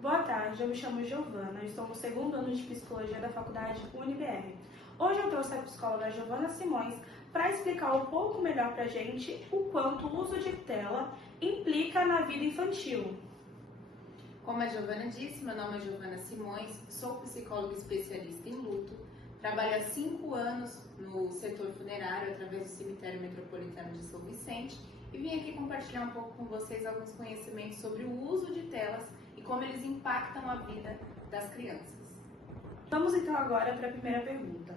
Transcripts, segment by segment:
Boa tarde, eu me chamo Giovana, estou no segundo ano de Psicologia da Faculdade UniBR. Hoje eu trouxe a psicóloga Giovana Simões para explicar um pouco melhor para a gente o quanto o uso de tela implica na vida infantil. Como a Giovana disse, meu nome é Giovana Simões, sou psicóloga especialista em luto, trabalho há 5 anos no setor funerário através do Cemitério Metropolitano de São Vicente e vim aqui compartilhar um pouco com vocês alguns conhecimentos sobre o uso de telas e como eles impactam a vida das crianças. Vamos então agora para a primeira pergunta.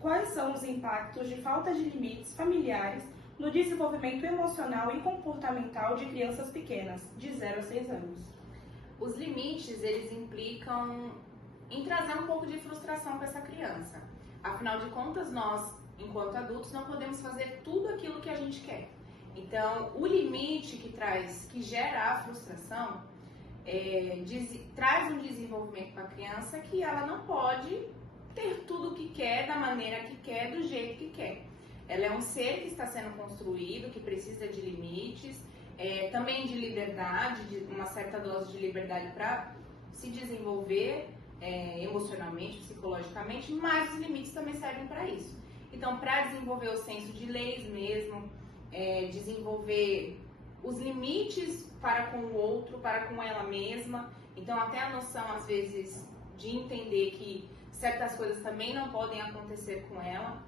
Quais são os impactos de falta de limites familiares no desenvolvimento emocional e comportamental de crianças pequenas, de 0 a 6 anos? Os limites, eles implicam em trazer um pouco de frustração para essa criança. Afinal de contas, nós, enquanto adultos, não podemos fazer tudo aquilo que a gente quer. Então, o limite que gera a frustração, traz um desenvolvimento para a criança que ela não pode ter tudo o que quer, da maneira que quer, do jeito que quer. Ela é um ser que está sendo construído, que precisa de limites, também de liberdade, de uma certa dose de liberdade para se desenvolver emocionalmente, psicologicamente, mas os limites também servem para isso. Então, para desenvolver o senso de leis mesmo, desenvolver os limites para com o outro, para com ela mesma, então até a noção, às vezes, de entender que certas coisas também não podem acontecer com ela.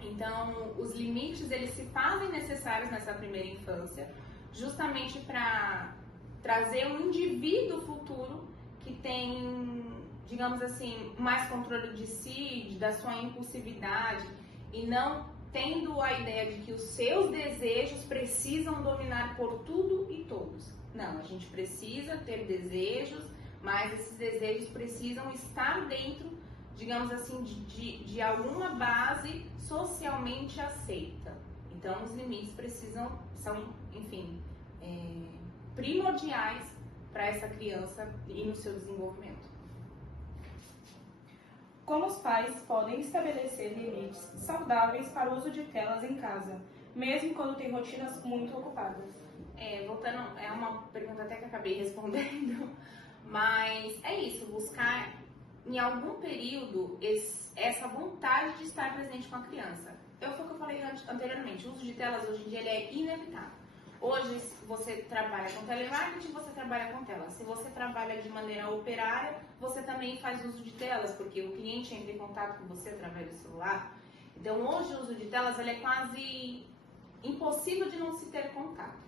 Então, os limites, eles se fazem necessários nessa primeira infância, justamente para trazer um indivíduo futuro que tem, digamos assim, mais controle de si, da sua impulsividade, e não tendo a ideia de que os seus desejos precisam dominar por tudo e todos. Não, a gente precisa ter desejos, mas esses desejos precisam estar dentro, digamos assim, de alguma base socialmente aceita. Então, os limites são, enfim, primordiais para essa criança e no seu desenvolvimento. Como os pais podem estabelecer limites saudáveis para o uso de telas em casa, mesmo quando tem rotinas muito ocupadas? Voltando, é uma pergunta até que eu acabei respondendo, mas é isso, buscar em algum período essa vontade de estar presente com a criança. Foi o que eu falei anteriormente, o uso de telas hoje em dia ele é inevitável. Hoje, se você trabalha com telemarketing, você trabalha com telas. Se você trabalha de maneira operária, você também faz uso de telas, porque o cliente entra em contato com você através do celular. Então, hoje o uso de telas ele é quase impossível de não se ter contato.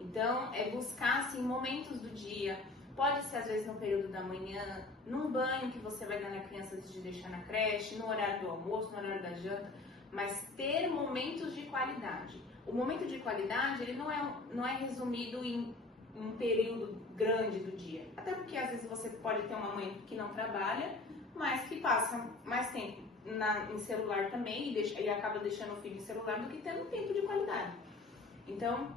Então, é buscar assim, momentos do dia. Pode ser, às vezes, no período da manhã, num banho que você vai dar na criança antes de deixar na creche, no horário do almoço, no horário da janta, mas ter momentos de qualidade. O momento de qualidade, ele não é resumido em um período grande do dia. Até porque, às vezes, você pode ter uma mãe que não trabalha, mas que passa mais tempo em celular também e acaba deixando o filho em celular do que tendo tempo de qualidade. Então,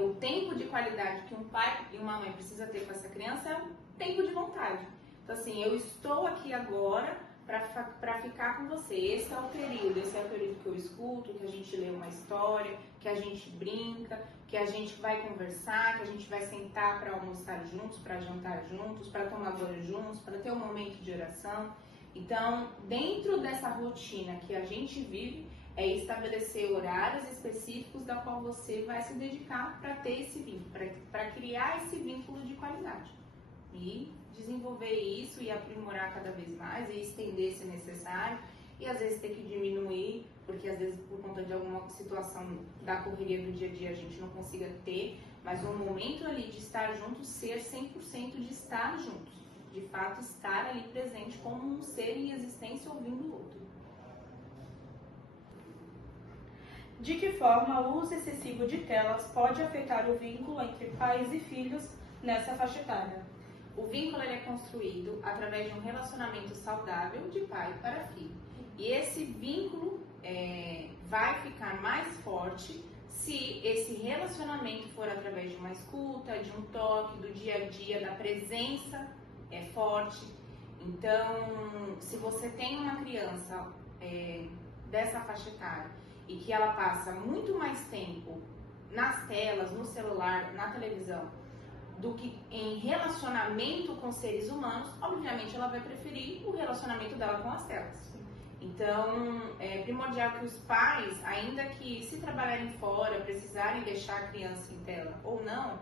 o tempo de qualidade que um pai e uma mãe precisa ter com essa criança é o tempo de vontade. Então, assim, eu estou aqui agora para ficar com você. Esse é o período que eu escuto, que a gente lê uma história, que a gente brinca, que a gente vai conversar, que a gente vai sentar para almoçar juntos, para jantar juntos, para tomar banho juntos, para ter um momento de oração. Então, dentro dessa rotina que a gente vive, é estabelecer horários específicos da qual você vai se dedicar para ter esse vínculo, para criar esse vínculo de qualidade. E desenvolver isso e aprimorar cada vez mais e estender se necessário. E às vezes ter que diminuir, porque às vezes por conta de alguma situação da correria do dia a dia a gente não consiga ter, mas um momento ali de estar juntos, ser 100% de estar juntos. De fato, estar ali presente como um ser em existência ouvindo o outro. De que forma o uso excessivo de telas pode afetar o vínculo entre pais e filhos nessa faixa etária? O vínculo ele é construído através de um relacionamento saudável de pai para filho. E esse vínculo vai ficar mais forte se esse relacionamento for através de uma escuta, de um toque, do dia a dia, da presença forte. Então, se você tem uma criança dessa faixa etária e que ela passa muito mais tempo nas telas, no celular, na televisão, do que em relacionamento com seres humanos, obviamente ela vai preferir o relacionamento dela com as telas. Então, é primordial que os pais, ainda que se trabalharem fora, precisarem deixar a criança em tela ou não,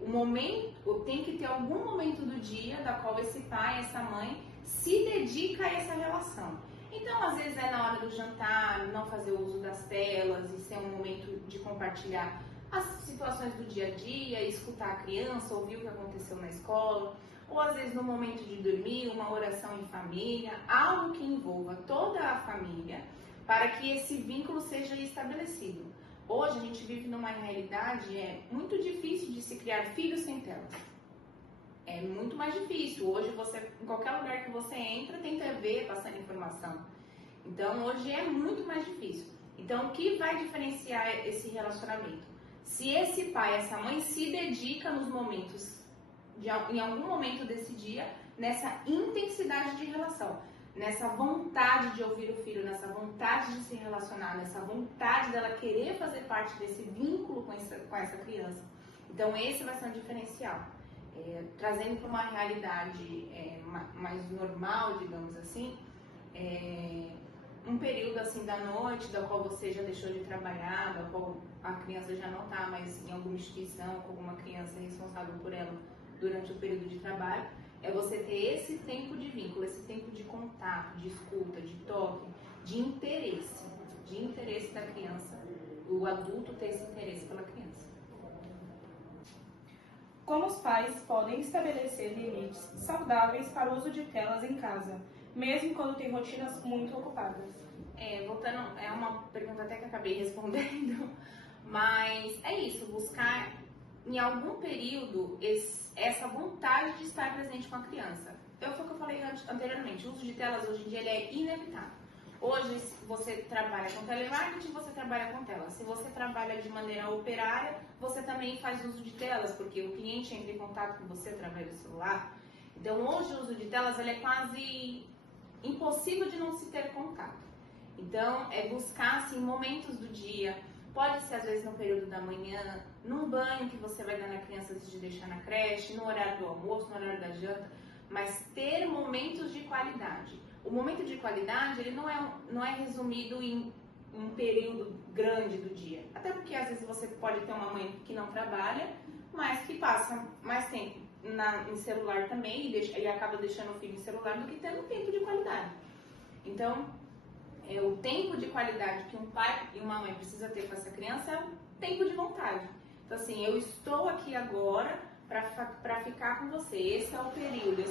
o momento, tem que ter algum momento do dia da qual esse pai, essa mãe, se dedica a essa relação. Então, às vezes é na hora do jantar, não fazer uso das telas e ser um momento de compartilhar as situações do dia a dia, escutar a criança, ouvir o que aconteceu na escola, ou às vezes no momento de dormir, uma oração em família, algo que envolva toda a família, para que esse vínculo seja estabelecido. Hoje a gente vive numa realidade muito difícil de se criar filhos sem telas. É muito mais difícil. Hoje em qualquer lugar que você entra, tem TV passando informação. Então hoje é muito mais difícil. Então o que vai diferenciar esse relacionamento? Se esse pai, essa mãe se dedica nos momentos, em algum momento desse dia, nessa intensidade de relação, nessa vontade de ouvir o filho, nessa vontade de se relacionar, nessa vontade dela querer fazer parte desse vínculo com essa criança. Então esse vai ser um diferencial. Trazendo para uma realidade mais normal, digamos assim, um período assim da noite, da qual você já deixou de trabalhar, da qual a criança já não está mais em alguma instituição, com alguma criança responsável por ela durante o período de trabalho, é você ter esse tempo de vínculo, esse tempo de contato, de escuta, de toque, de interesse da criança, o adulto ter esse interesse pela criança. Como os pais podem estabelecer limites saudáveis para o uso de telas em casa, mesmo quando tem rotinas muito ocupadas? Voltando, é uma pergunta até que acabei respondendo, mas é isso, buscar em algum período essa vontade de estar presente com a criança. Foi o que eu falei anteriormente, o uso de telas hoje em dia ele é inevitável. Hoje, se você trabalha com telemarketing, você trabalha com telas. Se você trabalha de maneira operária, você também faz uso de telas, porque o cliente entra em contato com você através do celular. Então, hoje o uso de telas ele é quase impossível de não se ter contato. Então, é buscar assim, momentos do dia, pode ser às vezes no período da manhã, num banho que você vai dar na criança antes de deixar na creche, no horário do almoço, no horário da janta, mas ter momentos de qualidade. O momento de qualidade, ele não é resumido em um período grande do dia. Até porque às vezes você pode ter uma mãe que não trabalha, mas que passa mais tempo em celular também e acaba deixando o filho em celular do que tendo tempo de qualidade. Então, o tempo de qualidade que um pai e uma mãe precisa ter com essa criança é o tempo de vontade. Então assim, eu estou aqui agora para ficar com você. Esse é o período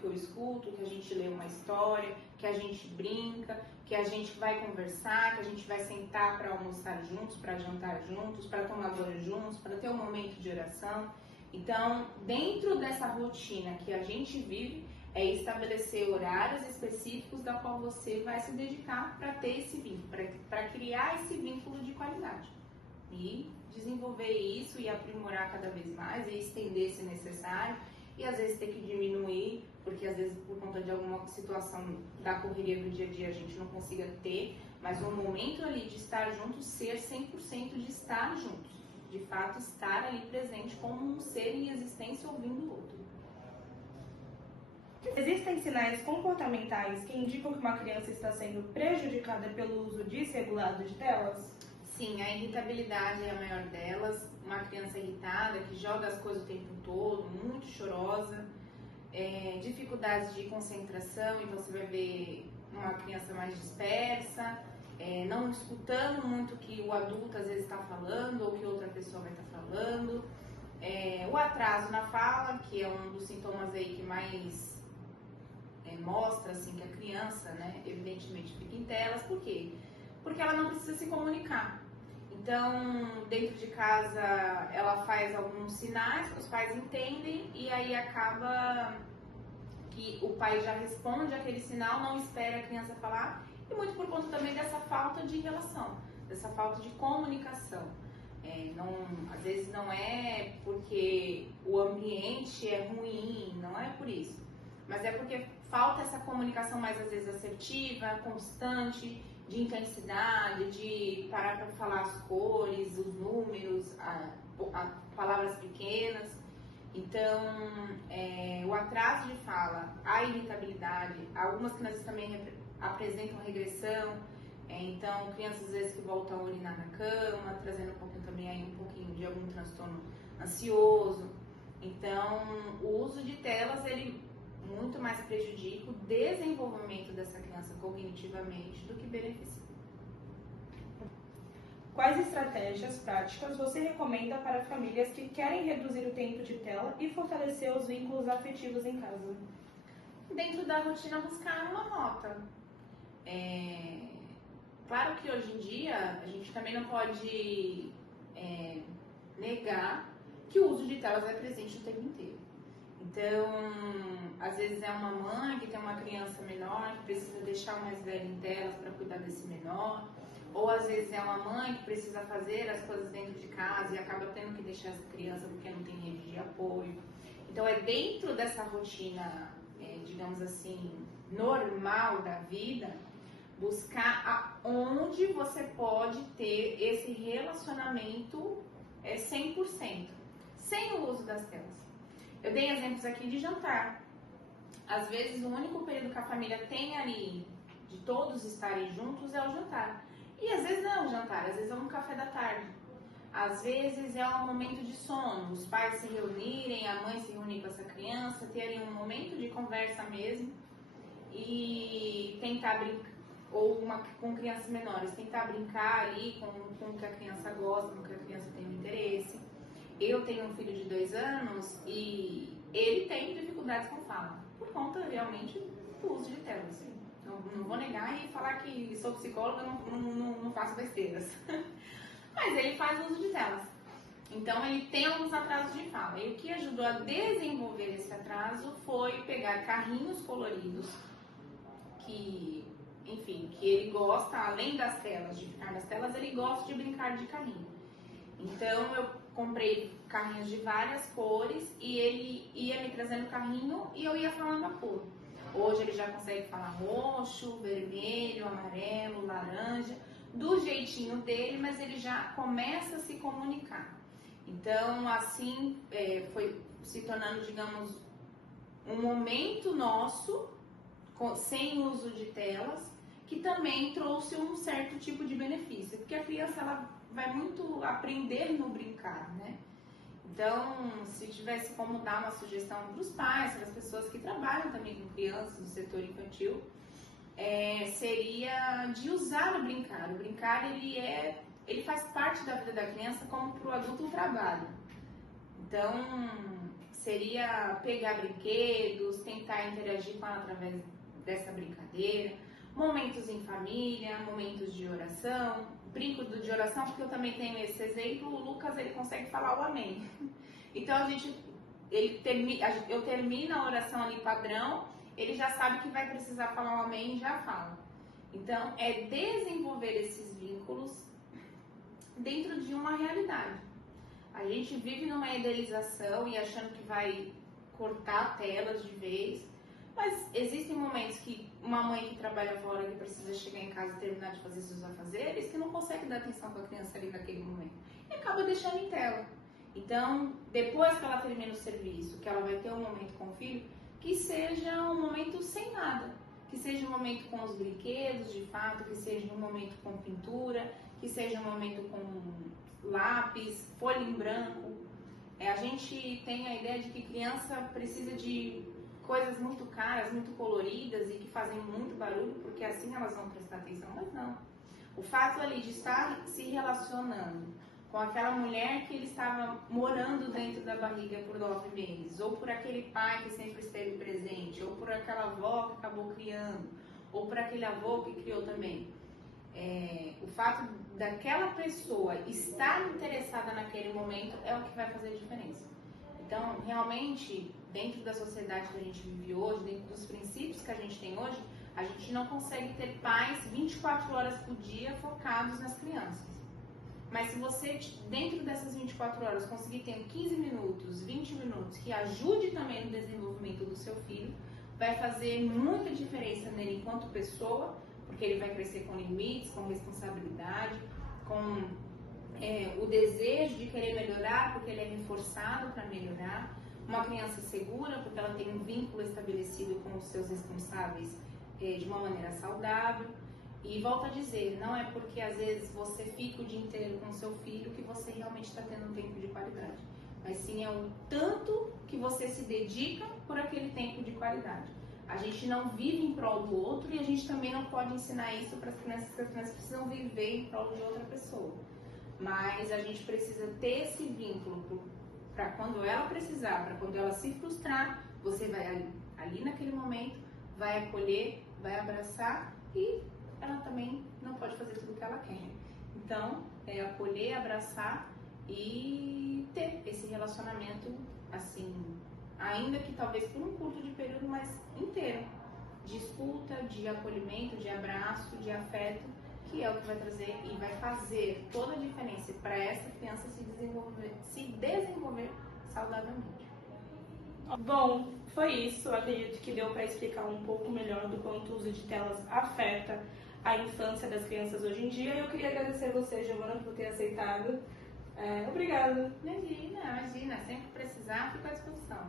que eu escuto, que a gente lê uma história, que a gente brinca, que a gente vai conversar, que a gente vai sentar para almoçar juntos, para jantar juntos, para tomar banho juntos, para ter um momento de oração. Então, dentro dessa rotina que a gente vive, é estabelecer horários específicos da qual você vai se dedicar para ter esse vínculo, para criar esse vínculo de qualidade. E desenvolver isso e aprimorar cada vez mais e estender se necessário e às vezes ter que diminuir, porque às vezes por conta de alguma situação da correria do dia a dia a gente não consiga ter, mas o momento ali de estar juntos, ser 100% de estar juntos, de fato estar ali presente como um ser em existência ouvindo o outro. Existem sinais comportamentais que indicam que uma criança está sendo prejudicada pelo uso desregulado de telas? Sim, a irritabilidade é a maior delas. Uma criança irritada, que joga as coisas o tempo todo, muito chorosa, dificuldades de concentração, então você vai ver uma criança mais dispersa, não escutando muito o que o adulto às vezes está falando ou que outra pessoa vai estar falando. O atraso na fala, que é um dos sintomas aí que mais mostra assim, que a criança, né, evidentemente fica em telas. Por quê? Porque ela não precisa se comunicar. Então, dentro de casa, ela faz alguns sinais que os pais entendem e aí acaba que o pai já responde aquele sinal, não espera a criança falar, e muito por conta também dessa falta de relação, dessa falta de comunicação. Às vezes não é porque o ambiente é ruim, não é por isso, mas é porque falta essa comunicação mais às vezes assertiva, constante, de intensidade, de parar para falar as cores, os números, palavras pequenas. Então, o atraso de fala, a irritabilidade, algumas crianças também apresentam regressão, então crianças às vezes que voltam a urinar na cama, trazendo um pouquinho também aí um pouquinho de algum transtorno ansioso. Então, o uso de telas, ele muito mais prejudica o desenvolvimento dessa criança cognitivamente do que beneficia. Quais estratégias práticas você recomenda para famílias que querem reduzir o tempo de tela e fortalecer os vínculos afetivos em casa? Dentro da rotina, buscar uma rota. Claro que hoje em dia a gente também não pode negar que o uso de telas é presente o tempo inteiro. Então, às vezes é uma mãe que tem uma criança menor que precisa deixar o mais velho em telas para cuidar desse menor, ou às vezes é uma mãe que precisa fazer as coisas dentro de casa e acaba tendo que deixar essa criança porque não tem rede de apoio. Então, é dentro dessa rotina, digamos assim, normal da vida, buscar aonde você pode ter esse relacionamento 100%, sem o uso das telas. Eu dei exemplos aqui de jantar. Às vezes, o único período que a família tem ali de todos estarem juntos é o jantar. E às vezes não é o jantar, às vezes é um café da tarde. Às vezes é um momento de sono, os pais se reunirem, a mãe se reunir com essa criança, terem um momento de conversa mesmo e tentar brincar, ou com crianças menores, tentar brincar ali com o que a criança gosta, com o que a criança tem interesse. Eu tenho um filho de 2 anos e ele tem dificuldades com fala, por conta realmente do uso de telas. Assim. Não vou negar e falar que sou psicóloga, não faço besteiras. Mas ele faz uso de telas. Então ele tem alguns atrasos de fala. E o que ajudou a desenvolver esse atraso foi pegar carrinhos coloridos que ele gosta, além das telas, de ficar nas telas, ele gosta de brincar de carrinho. Então eu comprei carrinhos de várias cores e ele ia me trazendo o carrinho e eu ia falando a cor. Hoje ele já consegue falar roxo, vermelho, amarelo, laranja, do jeitinho dele, mas ele já começa a se comunicar. Então, assim, foi se tornando, digamos, um momento nosso, sem uso de telas, que também trouxe um certo tipo de benefício, porque a criança ela vai muito aprender no brincar, né? Então, se tivesse como dar uma sugestão para os pais, para as pessoas que trabalham também com crianças no setor infantil, seria de usar o brincar. O brincar, ele faz parte da vida da criança como para o adulto um trabalho. Então, seria pegar brinquedos, tentar interagir com ela através dessa brincadeira, momentos em família, momentos de oração. Brinco de oração porque eu também tenho esse exemplo. O Lucas, ele consegue falar o amém. Então, eu termino a oração ali padrão, ele já sabe que vai precisar falar o amém e já fala. Então, é desenvolver esses vínculos dentro de uma realidade. A gente vive numa idealização e achando que vai cortar telas de vez, mas existem momentos que uma mãe que trabalha fora, que precisa chegar em casa e terminar de fazer seus afazeres, que não consegue dar atenção para a criança ali naquele momento, e acaba deixando em tela. Então, depois que ela termina o serviço, que ela vai ter um momento com o filho, que seja um momento sem nada, que seja um momento com os brinquedos, de fato, que seja um momento com pintura, que seja um momento com lápis, folha em branco. A gente tem a ideia de que criança precisa de coisas muito caras, muito coloridas e que fazem muito barulho, porque assim elas vão prestar atenção, mas não. O fato ali de estar se relacionando com aquela mulher que ele estava morando dentro da barriga por 9 meses, ou por aquele pai que sempre esteve presente, ou por aquela avó que acabou criando, ou por aquele avô que criou também. O fato daquela pessoa estar interessada naquele momento é o que vai fazer a diferença. Então, realmente, dentro da sociedade que a gente vive hoje, dentro dos princípios que a gente tem hoje, a gente não consegue ter pais 24 horas por dia focados nas crianças. Mas se você, dentro dessas 24 horas, conseguir ter 15 minutos, 20 minutos, que ajude também no desenvolvimento do seu filho, vai fazer muita diferença nele enquanto pessoa, porque ele vai crescer com limites, com responsabilidade, com o desejo de querer melhorar, porque ele é reforçado para melhorar, Uma criança segura, porque ela tem um vínculo estabelecido com os seus responsáveis de uma maneira saudável. E volto a dizer, não é porque às vezes você fica o dia inteiro com o seu filho que você realmente está tendo um tempo de qualidade. Mas sim é o tanto que você se dedica por aquele tempo de qualidade. A gente não vive em prol do outro e a gente também não pode ensinar isso para as crianças, que as crianças precisam viver em prol de outra pessoa. Mas a gente precisa ter esse vínculo para quando ela precisar, para quando ela se frustrar, você vai ali naquele momento, vai acolher, vai abraçar e ela também não pode fazer tudo o que ela quer. Então, é acolher, abraçar e ter esse relacionamento, assim, ainda que talvez por um curto de período, mas inteiro, de escuta, de acolhimento, de abraço, de afeto, que é o que vai trazer e vai fazer toda a diferença para essa criança se desenvolver saudavelmente. Bom, foi isso. Eu acredito que deu para explicar um pouco melhor do quanto o uso de telas afeta a infância das crianças hoje em dia. Eu queria agradecer a você, Giovana, por ter aceitado. Obrigada. Imagina, sempre que precisar, fico à disposição.